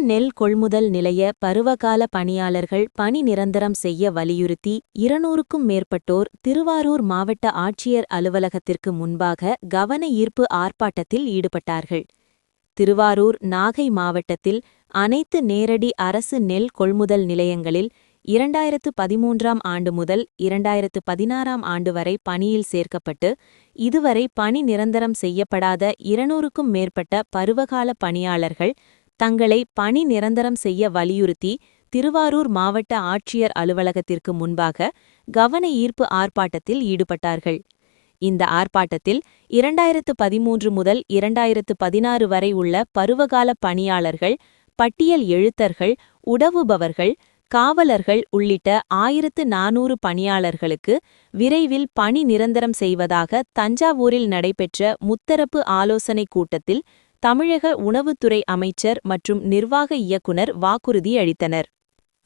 நெல் கொள்முதல் நிலைய பருவகால பணியாளர்கள் பணி நிரந்தரம் செய்ய வலியுறுத்தி இருநூறுக்கும் மேற்பட்டோர் திருவாரூர் மாவட்ட ஆட்சியர் அலுவலகத்திற்கு முன்பாக கவன ஈர்ப்பு ஆர்ப்பாட்டத்தில் ஈடுபட்டார்கள். திருவாரூர் நாகை மாவட்டத்தில் அனைத்து நேரடி அரசு நெல் கொள்முதல் நிலையங்களில் இரண்டாயிரத்து பதிமூன்றாம் ஆண்டு முதல் இரண்டாயிரத்து பதினாறாம் ஆண்டு வரை பணியில் சேர்க்கப்பட்டு இதுவரை பணி நிரந்தரம் செய்யப்படாத இருநூறுக்கும் மேற்பட்ட பருவகால பணியாளர்கள் தங்களை பணி நிரந்தரம் செய்ய வலியுறுத்தி திருவாரூர் மாவட்ட ஆட்சியர் அலுவலகத்திற்கு முன்பாக கவன ஈர்ப்பு ஆர்ப்பாட்டத்தில் ஈடுபட்டார்கள். இந்த ஆர்ப்பாட்டத்தில் இரண்டாயிரத்து பதிமூன்று முதல் இரண்டாயிரத்து பதினாறு வரை உள்ள பருவகால பணியாளர்கள் பட்டியல் எழுத்தர்கள் உடவுபவர்கள் காவலர்கள் உள்ளிட்ட ஆயிரத்து நானூறு பணியாளர்களுக்கு விரைவில் பணி நிரந்தரம் செய்வதாக தஞ்சாவூரில் நடைபெற்ற முத்தரப்பு ஆலோசனைக் கூட்டத்தில் தமிழக உணவுத்துறை அமைச்சர் மற்றும் நிர்வாக இயக்குனர் வாக்குறுதி அளித்தனர்.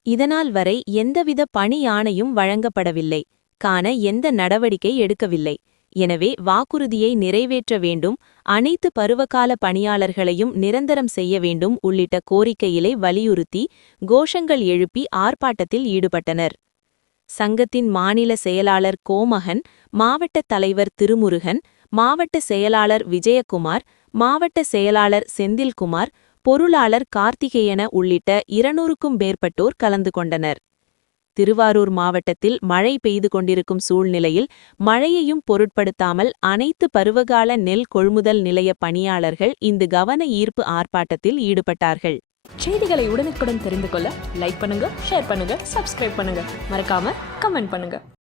இதனால் வரை எந்தவித பணி ஆணையும் வழங்கப்படவில்லை. காண எந்த நடவடிக்கை எடுக்கவில்லை. எனவே வாக்குறுதியை நிறைவேற்ற வேண்டும். அனைத்து பருவகால பணியாளர்களையும் நிரந்தரம் செய்ய வேண்டும் உள்ளிட்ட கோரிக்கையிலை வலியுறுத்தி கோஷங்கள் எழுப்பி ஆர்ப்பாட்டத்தில் ஈடுபட்டனர். சங்கத்தின் மாநில செயலாளர் கோமகன் மாவட்ட தலைவர் திருமுருகன் மாவட்ட செயலாளர் விஜயகுமார் மாவட்ட செயலாளர் செந்தில்குமார் பொருளாளர் கார்த்திகேயன உள்ளிட்ட இருநூறுக்கும் மேற்பட்டோர் கலந்து கொண்டனர். திருவாரூர் மாவட்டத்தில் மழை பெய்து கொண்டிருக்கும் சூழ்நிலையில் மழையையும் பொருட்படுத்தாமல் அனைத்து பருவகால நெல் கொள்முதல் நிலைய பணியாளர்கள் இந்த கவன ஈர்ப்பு ஆர்ப்பாட்டத்தில் ஈடுபட்டார்கள். செய்திகளை உடனுக்குடன் தெரிந்து கொள்ள லைக் பண்ணுங்க ஷேர் பண்ணுங்க சப்ஸ்கிரைப் பண்ணுங்க. மறக்காம கமெண்ட் பண்ணுங்க.